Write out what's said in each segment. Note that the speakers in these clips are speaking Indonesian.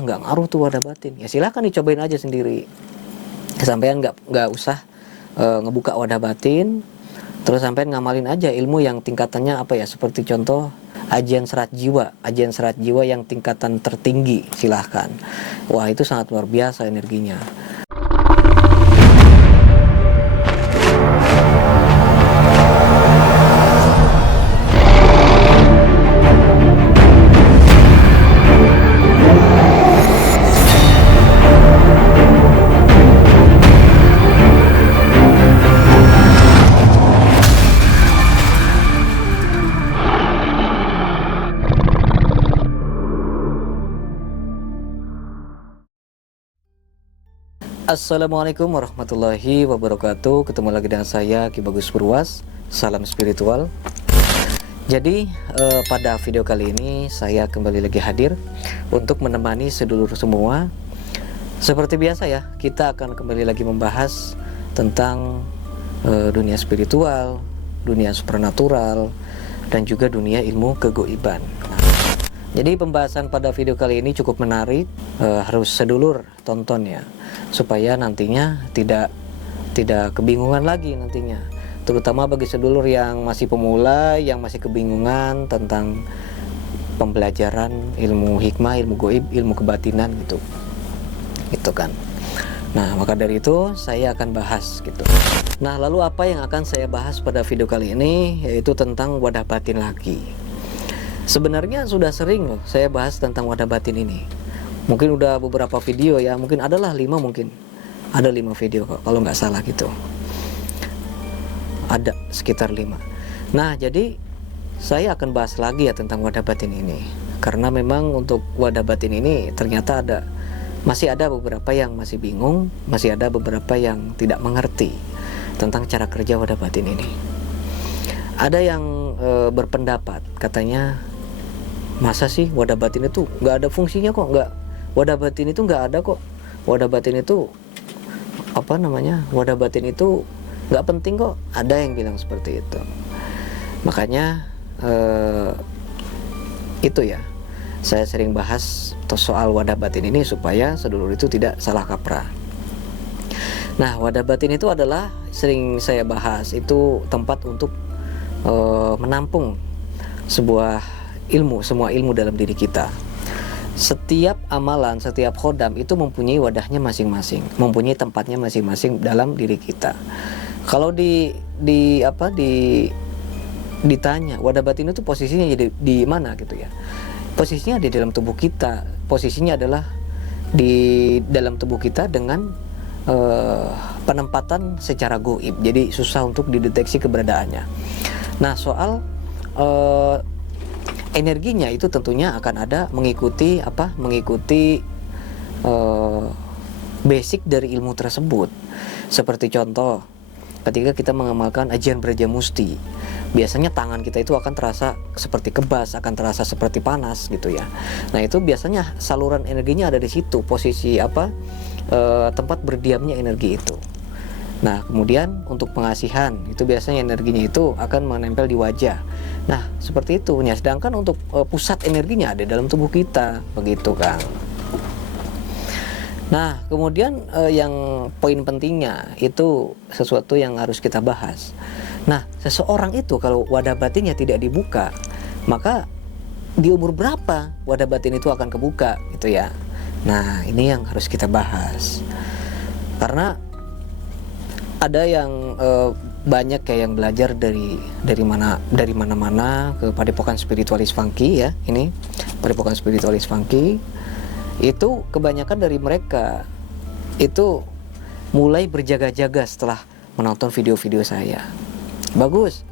nggak ngaruh tuh wadah batin, ya silahkan dicobain aja sendiri. Sampean nggak usah ngebuka wadah batin, terus sampean ngamalin aja ilmu yang tingkatannya apa ya, seperti contoh ajian serat jiwa yang tingkatan tertinggi, silahkan. Wah, itu sangat luar biasa energinya. Assalamualaikum warahmatullahi wabarakatuh. Ketemu lagi dengan saya Ki Bagus Purwas. Salam spiritual. Jadi pada video kali ini saya kembali lagi hadir untuk menemani sedulur semua. Seperti biasa ya, kita akan kembali lagi membahas tentang dunia spiritual, dunia supernatural, dan juga dunia ilmu kegoiban. Jadi pembahasan pada video kali ini cukup menarik, harus sedulur tonton ya, supaya nantinya tidak kebingungan lagi nantinya. Terutama bagi sedulur yang masih pemula, yang masih kebingungan tentang pembelajaran ilmu hikmah, ilmu goib, ilmu kebatinan gitu kan. Nah, maka dari itu saya akan bahas gitu. Nah, lalu apa yang akan saya bahas pada video kali ini, yaitu tentang wadah batin lagi. Sebenarnya sudah sering loh saya bahas tentang wadah batin ini. Mungkin udah beberapa video ya, mungkin adalah 5 mungkin. Ada 5 video kok, kalau nggak salah gitu. Ada sekitar 5. Nah, jadi saya akan bahas lagi ya tentang wadah batin ini. Karena memang untuk wadah batin ini ternyata masih ada beberapa yang masih bingung, masih ada beberapa yang tidak mengerti tentang cara kerja wadah batin ini. Ada yang berpendapat, katanya, masa sih wadah batin itu nggak ada fungsinya kok, wadah batin itu nggak ada kok, wadah batin itu wadah batin itu nggak penting kok. Ada yang bilang seperti itu. Makanya itu ya, saya sering bahas soal wadah batin ini supaya sedulur itu tidak salah kaprah. Nah, wadah batin itu adalah, sering saya bahas, itu tempat untuk menampung semua ilmu dalam diri kita. Setiap amalan, setiap khodam itu mempunyai wadahnya masing-masing, mempunyai tempatnya masing-masing dalam diri kita. Kalau ditanya wadah batin itu posisinya di mana gitu ya, posisinya di dalam tubuh kita. Posisinya adalah di dalam tubuh kita dengan penempatan secara goib, jadi susah untuk dideteksi keberadaannya. Nah, soal energinya itu tentunya akan ada mengikuti basic dari ilmu tersebut. Seperti contoh, ketika kita mengamalkan ajian Brajamusti, biasanya tangan kita itu akan terasa seperti kebas, akan terasa seperti panas gitu ya. Nah, itu biasanya saluran energinya ada di situ, posisi tempat berdiamnya energi itu. Nah, kemudian untuk pengasihan itu biasanya energinya itu akan menempel di wajah. Nah, seperti itu. Ya, sedangkan untuk pusat energinya ada dalam tubuh kita, begitu kan. Nah, kemudian yang poin pentingnya itu sesuatu yang harus kita bahas. Nah, seseorang itu kalau wadah batinnya tidak dibuka, maka di umur berapa wadah batin itu akan kebuka gitu ya. Nah, ini yang harus kita bahas. Karena ada yang banyak kayak yang belajar dari mana-mana ke Padepokan Spiritualis Funky ya. Ini Padepokan Spiritualis Funky itu kebanyakan dari mereka itu mulai berjaga-jaga setelah menonton video-video saya. Bagus,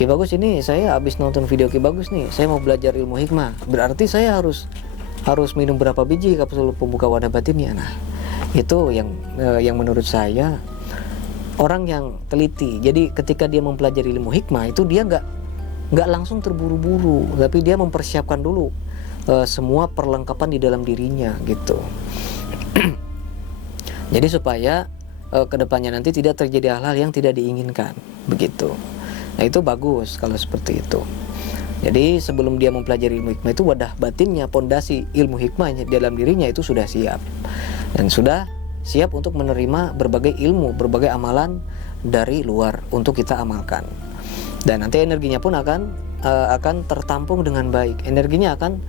Ki Bagus, ini saya habis nonton video Ki Bagus nih, saya mau belajar ilmu hikmah, berarti saya harus minum berapa biji kapsul pembuka wadah batinnya. Nah, itu yang menurut saya orang yang teliti. Jadi ketika dia mempelajari ilmu hikmah itu dia nggak langsung terburu-buru, tapi dia mempersiapkan dulu semua perlengkapan di dalam dirinya gitu. Jadi supaya kedepannya nanti tidak terjadi hal-hal yang tidak diinginkan begitu. Nah, itu bagus kalau seperti itu. Jadi sebelum dia mempelajari ilmu hikmah itu, wadah batinnya, pondasi ilmu hikmahnya dalam dirinya itu sudah siap, dan sudah siap untuk menerima berbagai ilmu, berbagai amalan dari luar untuk kita amalkan. Dan nanti energinya pun akan tertampung dengan baik. Energinya akan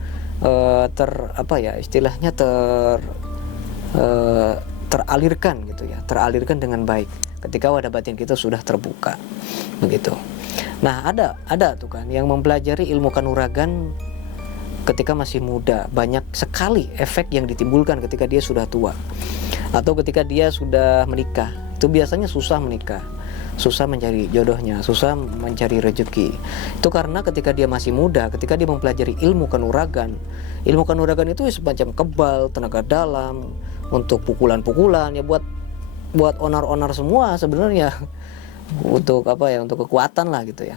teralirkan gitu ya, teralirkan dengan baik ketika wadah batin kita sudah terbuka, begitu. Nah, ada tuh kan yang mempelajari ilmu kanuragan ketika masih muda, banyak sekali efek yang ditimbulkan ketika dia sudah tua atau ketika dia sudah menikah. Itu biasanya susah menikah, susah mencari jodohnya, susah mencari rezeki. Itu karena ketika dia masih muda, ketika dia mempelajari ilmu kanuragan itu semacam kebal, tenaga dalam, untuk pukulan-pukulan ya, buat onar-onar semua sebenarnya, untuk untuk kekuatan lah gitu ya.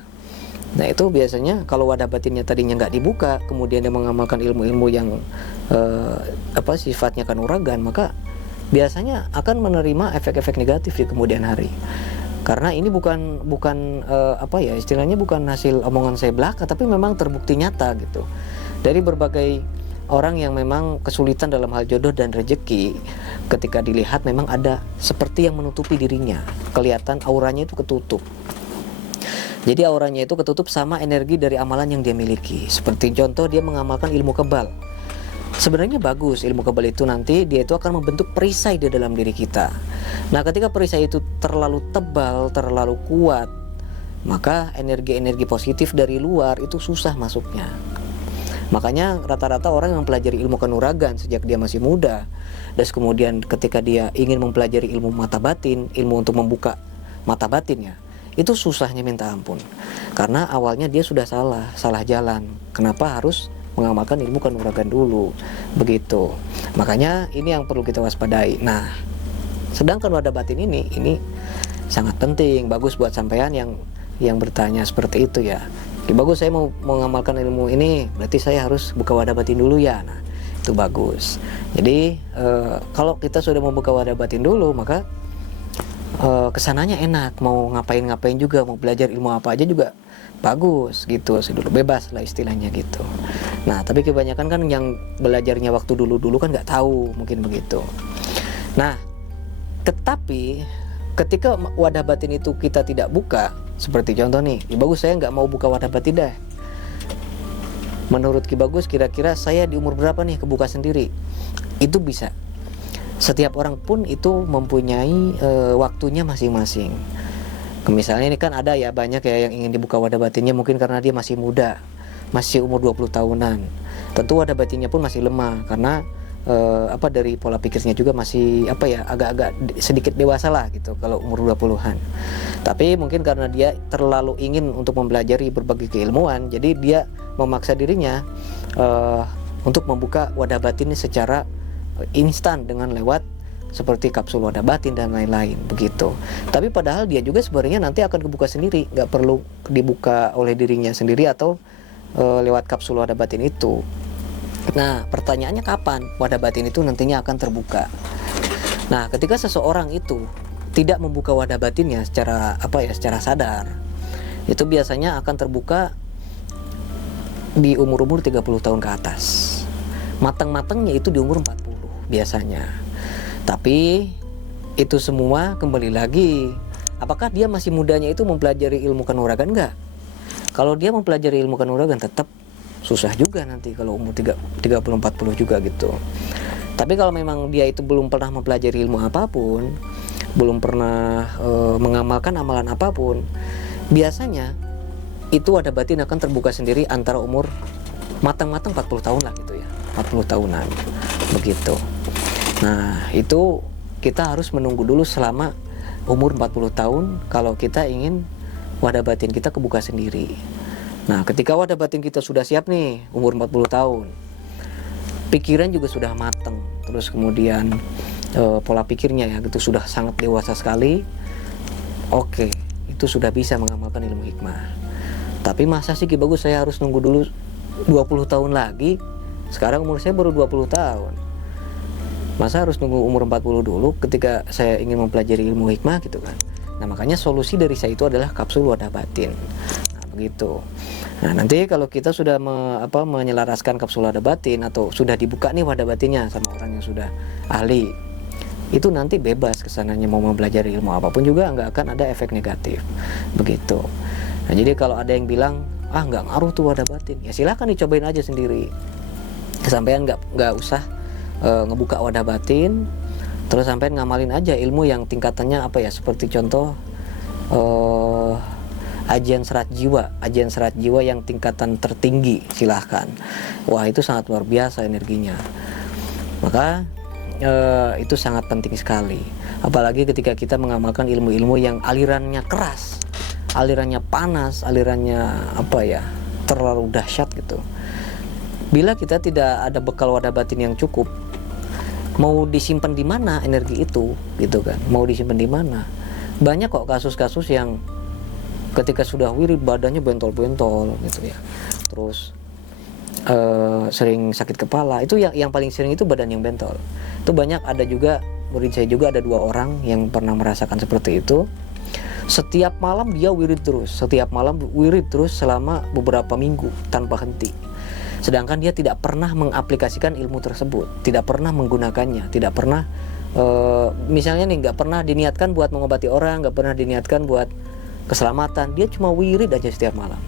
Nah, itu biasanya kalau wadah batinnya tadinya nggak dibuka, kemudian dia mengamalkan ilmu-ilmu yang sifatnya kanuragan, maka biasanya akan menerima efek-efek negatif di kemudian hari. Karena ini bukan istilahnya bukan hasil omongan saya belaka, tapi memang terbukti nyata gitu. Dari berbagai orang yang memang kesulitan dalam hal jodoh dan rezeki, ketika dilihat memang ada seperti yang menutupi dirinya, kelihatan auranya itu ketutup. Jadi auranya itu ketutup sama energi dari amalan yang dia miliki. Seperti contoh, dia mengamalkan ilmu kebal. Sebenarnya bagus ilmu kebal itu, nanti dia itu akan membentuk perisai di dalam diri kita. Nah, ketika perisai itu terlalu tebal, terlalu kuat, maka energi-energi positif dari luar itu susah masuknya. Makanya rata-rata orang yang mempelajari ilmu kanuragan sejak dia masih muda, dan kemudian ketika dia ingin mempelajari ilmu mata batin, ilmu untuk membuka mata batinnya, itu susahnya minta ampun. Karena awalnya dia sudah salah jalan. Kenapa harus mengamalkan ilmu kanuragan dulu? Begitu. Makanya ini yang perlu kita waspadai. Nah, sedangkan wadah batin ini sangat penting, bagus buat sampean yang bertanya seperti itu ya. Bagus, saya mau mengamalkan ilmu ini, berarti saya harus buka wadah batin dulu ya. Nah, itu bagus. Jadi kalau kita sudah membuka wadah batin dulu, maka kesananya enak, mau ngapain juga, mau belajar ilmu apa aja juga bagus gitu, dulu bebas lah istilahnya gitu. Nah, tapi kebanyakan kan yang belajarnya waktu dulu kan nggak tahu, mungkin begitu. Nah, tetapi ketika wadah batin itu kita tidak buka, seperti contoh nih, Ki Bagus saya nggak mau buka wadah batin deh. Menurut Ki Bagus, kira-kira saya di umur berapa nih kebuka sendiri? Itu bisa. Setiap orang pun itu mempunyai waktunya masing-masing. Misalnya ini kan ada ya, banyak ya yang ingin dibuka wadah batinnya mungkin karena dia masih muda, masih umur 20 tahunan. Tentu wadah batinnya pun masih lemah karena dari pola pikirnya juga masih agak-agak sedikit dewasa lah gitu kalau umur 20-an. Tapi mungkin karena dia terlalu ingin untuk mempelajari berbagai keilmuan, jadi dia memaksa dirinya untuk membuka wadah batin secara instan dengan lewat seperti kapsul wadah batin dan lain-lain begitu. Tapi padahal dia juga sebenarnya nanti akan kebuka sendiri, nggak perlu dibuka oleh dirinya sendiri atau lewat kapsul wadah batin itu. Nah, pertanyaannya kapan wadah batin itu nantinya akan terbuka? Nah, ketika seseorang itu tidak membuka wadah batinnya secara sadar, itu biasanya akan terbuka di umur-umur 30 tahun ke atas. Matang-matangnya itu di umur 40 biasanya. Tapi itu semua kembali lagi, apakah dia masih mudanya itu mempelajari ilmu kanuragan enggak? Kalau dia mempelajari ilmu kanuragan tetap susah juga nanti kalau umur 30-40 juga gitu. Tapi kalau memang dia itu belum pernah mempelajari ilmu apapun, belum pernah mengamalkan amalan apapun, biasanya itu wadah batin akan terbuka sendiri antara umur matang-matang 40 tahun lah gitu ya, 40 tahunan begitu. Nah, itu kita harus menunggu dulu selama umur 40 tahun kalau kita ingin wadah batin kita kebuka sendiri. Nah, ketika wadah batin kita sudah siap nih, umur 40 tahun, pikiran juga sudah matang, terus kemudian pola pikirnya ya gitu sudah sangat dewasa sekali. Oke, itu sudah bisa mengamalkan ilmu hikmah. Tapi masa sih Ki Bagus saya harus nunggu dulu 20 tahun lagi? Sekarang umur saya baru 20 tahun. Masa harus nunggu umur 40 dulu ketika saya ingin mempelajari ilmu hikmah gitu kan? Nah, makanya solusi dari saya itu adalah kapsul wadah batin. Nah, begitu. Nah, nanti kalau kita sudah menyelaraskan kapsul wadah batin atau sudah dibuka nih wadah batinnya sama orang yang sudah ahli, itu nanti bebas kesananya mau mempelajari ilmu apapun juga nggak akan ada efek negatif, begitu. Nah, jadi kalau ada yang bilang nggak ngaruh tuh wadah batin, ya silahkan dicobain aja sendiri. Sampean nggak usah ngebuka wadah batin, terus sampean ngamalin aja ilmu yang tingkatannya apa ya, seperti contoh ajian serat jiwa yang tingkatan tertinggi, silahkan. Wah, itu sangat luar biasa energinya. Maka itu sangat penting sekali, apalagi ketika kita mengamalkan ilmu-ilmu yang alirannya keras, alirannya panas, alirannya terlalu dahsyat gitu. Bila kita tidak ada bekal wadah batin yang cukup, mau disimpan di mana energi itu, gitu kan? Mau disimpan di mana? Banyak kok kasus-kasus yang ketika sudah wirid badannya bentol-bentol gitu ya. Terus sering sakit kepala. Itu yang paling sering itu badan yang bentol. Itu banyak, ada juga murid saya juga ada 2 orang yang pernah merasakan seperti itu. Setiap malam dia wirid terus, selama beberapa minggu tanpa henti. Sedangkan dia tidak pernah mengaplikasikan ilmu tersebut, tidak pernah menggunakannya, tidak pernah misalnya nih nggak pernah diniatkan buat mengobati orang, nggak pernah diniatkan buat keselamatan, dia cuma wirid aja setiap malam.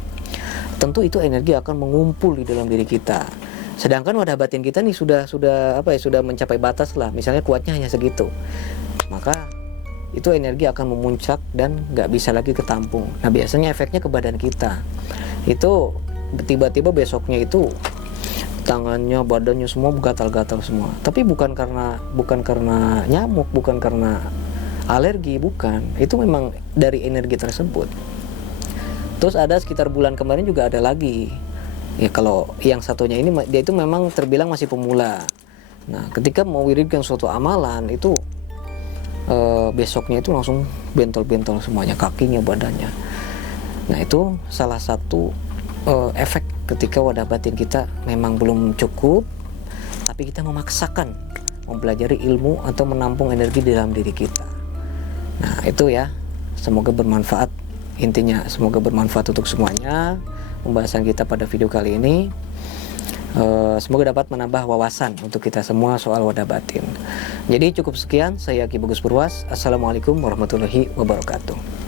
Tentu itu energi akan mengumpul di dalam diri kita. Sedangkan wadah batin kita nih sudah mencapai batas lah, misalnya kuatnya hanya segitu, maka itu energi akan memuncak dan nggak bisa lagi ketampung. Nah, biasanya efeknya ke badan kita itu tiba-tiba besoknya itu tangannya, badannya semua gatal-gatal semua. Tapi bukan karena nyamuk, bukan karena alergi, bukan. Itu memang dari energi tersebut. Terus ada sekitar bulan kemarin juga ada lagi. Ya, kalau yang satunya ini dia itu memang terbilang masih pemula. Nah, ketika mau wiridkan suatu amalan itu besoknya itu langsung bentol-bentol semuanya, kakinya, badannya. Nah, itu salah satu efek ketika wadah batin kita memang belum cukup, tapi kita memaksakan mempelajari ilmu atau menampung energi di dalam diri kita. Nah, itu ya, semoga bermanfaat. Intinya semoga bermanfaat untuk semuanya pembahasan kita pada video kali ini. Semoga dapat menambah wawasan untuk kita semua soal wadah batin. Jadi cukup sekian, saya Ki Bagus Purwas. Assalamualaikum warahmatullahi wabarakatuh.